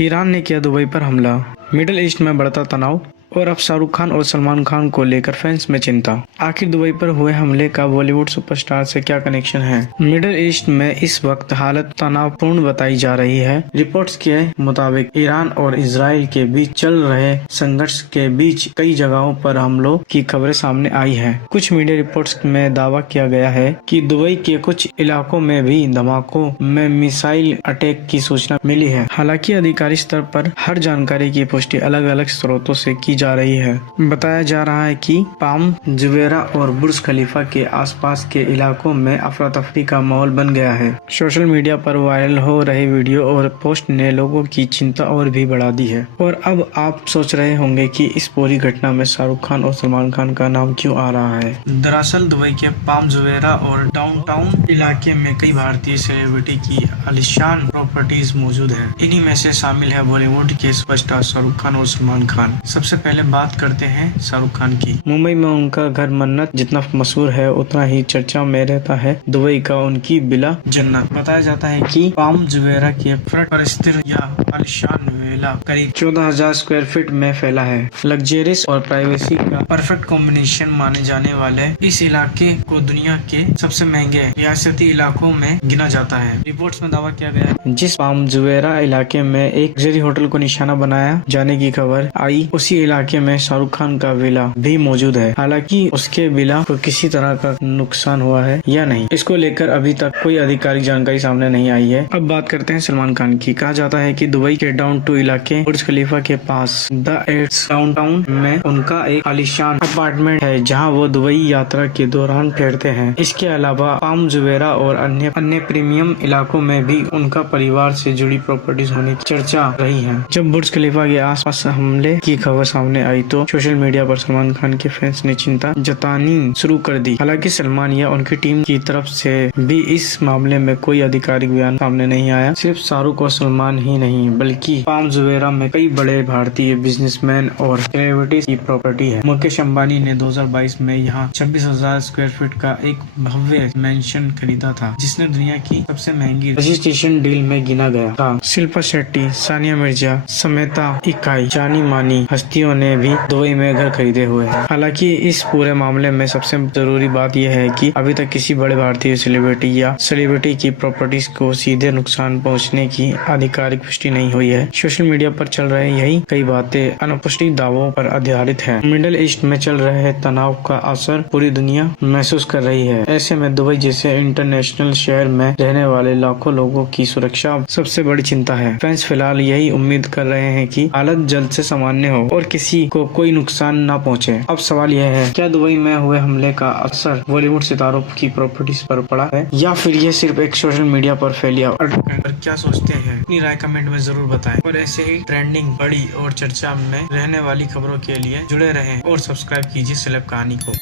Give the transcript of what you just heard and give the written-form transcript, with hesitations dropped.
Iran ने किया Dubai पर हमला, मिडिल ईस्ट में बढ़ता तनाव और अब शाहरुख खान और सलमान खान को लेकर फैंस में चिंता। आखिर दुबई पर हुए हमले का बॉलीवुड सुपरस्टार से क्या कनेक्शन है? मिडिल ईस्ट में इस वक्त हालत तनावपूर्ण बताई जा रही है। रिपोर्ट्स के मुताबिक ईरान और इजराइल के बीच चल रहे संघर्ष के बीच कई जगहों पर हमलों की खबरें सामने आई है। कुछ मीडिया रिपोर्ट्स में दावा किया गया है कि दुबई के कुछ इलाकों में भी धमाकों में मिसाइल अटैक की सूचना मिली है। हालांकि अधिकारिक स्तर पर हर जानकारी की पुष्टि अलग अलग स्रोतों से की जा रही है। बताया जा रहा है कि पाम जुमेरा और बुर्ज खलीफा के आसपास के इलाकों में अफरा तफरी का माहौल बन गया है। सोशल मीडिया पर वायरल हो रहे वीडियो और पोस्ट ने लोगों की चिंता और भी बढ़ा दी है। और अब आप सोच रहे होंगे कि इस पूरी घटना में शाहरुख खान और सलमान खान का नाम क्यों आ रहा है। दरअसल दुबई के पाम जुमेरा और डाउनटाउन इलाके में कई भारतीय सेलिब्रिटी की आलीशान प्रॉपर्टीज मौजूद है। इन्हीं में से शामिल है बॉलीवुड के सुपरस्टार शाहरुख खान और सलमान खान। सबसे पहले बात करते हैं शाहरुख खान की। मुंबई में उनका घर मन्नत जितना मशहूर है उतना ही चर्चा में रहता है दुबई का उनकी विला जन्नत। बताया जाता है कि पाम जुमेरा के फ्रंट पर स्थित यह आलीशान विला करीब 14,000 स्क्वायर फीट में फैला है। लग्जरियस और प्राइवेसी का परफेक्ट कॉम्बिनेशन माने जाने वाले इस इलाके को दुनिया के सबसे महंगे रियासती इलाकों में गिना जाता है। रिपोर्ट्स में दावा किया गया है जिस पाम जुमेरा इलाके में एक लग्जरी होटल को निशाना बनाया जाने की खबर आई, उसी इलाके में शाहरुख खान का विला भी मौजूद है। हालांकि उसके विला को किसी तरह का नुकसान हुआ है या नहीं, इसको लेकर अभी तक कोई आधिकारिक जानकारी सामने नहीं आई है। अब बात करते हैं सलमान खान की। कहा जाता है कि दुबई के डाउन टू इलाके बुर्ज खलीफा के पास द एड्स डाउनटाउन में उनका एक आलीशान अपार्टमेंट है जहां वो दुबई यात्रा के दौरान ठहरते हैं। इसके अलावा पाम जुमेरा और अन्य प्रीमियम इलाकों में भी उनका परिवार से जुड़ी प्रॉपर्टीज होने की चर्चा रही है। जब बुर्ज खलीफा के आसपास हमले की खबर सामने आई तो सोशल मीडिया पर सलमान खान के फैंस ने चिंता जतानी शुरू कर दी। हालांकि सलमान या उनकी टीम की तरफ से भी इस मामले में कोई आधिकारिक बयान सामने नहीं आया। सिर्फ शाहरुख और सलमान ही नहीं बल्कि पाम जुमेरा में कई बड़े भारतीय बिजनेसमैन और सेलिब्रिटीज की प्रॉपर्टी है। मुकेश अंबानी ने 2022 में यहाँ 26,000 स्क्वायर फीट का एक भव्य मैंशन खरीदा था जिसने दुनिया की सबसे महंगी रजिस्ट्रेशन डील में गिना गया था। शिल्पा शेट्टी, सानिया मिर्जा समेत इकाई जानी मानी हस्तियों ने भी दुबई में घर खरीदे हुए हैं। हालांकि इस पूरे मामले में सबसे जरूरी बात यह है कि अभी तक किसी बड़े भारतीय सेलिब्रिटी की प्रॉपर्टीज को सीधे नुकसान पहुंचने की आधिकारिक पुष्टि नहीं हुई है। सोशल मीडिया पर चल रहे यही कई बातें अनुपस्थित दावों पर आधारित है। मिडिल ईस्ट में चल रहे तनाव का असर पूरी दुनिया महसूस कर रही है। ऐसे में दुबई जैसे इंटरनेशनल शहर में रहने वाले लाखों लोगों की सुरक्षा सबसे बड़ी चिंता है। फैंस फिलहाल यही उम्मीद कर रहे हैं कि हालत जल्द से सामान्य हो और किसी को कोई नुकसान न पहुंचे। अब सवाल यह है, क्या दुबई में हुए हमले का असर बॉलीवुड सितारों की प्रॉपर्टीज पर पड़ा है या फिर ये सिर्फ एक सोशल मीडिया पर फैलिया? और क्या सोचते हैं अपनी राय कमेंट में जरूर बताएं। और ऐसे ही ट्रेंडिंग, बड़ी और चर्चा में रहने वाली खबरों के लिए जुड़े रहें और सब्सक्राइब कीजिए सेलेब कहानी को।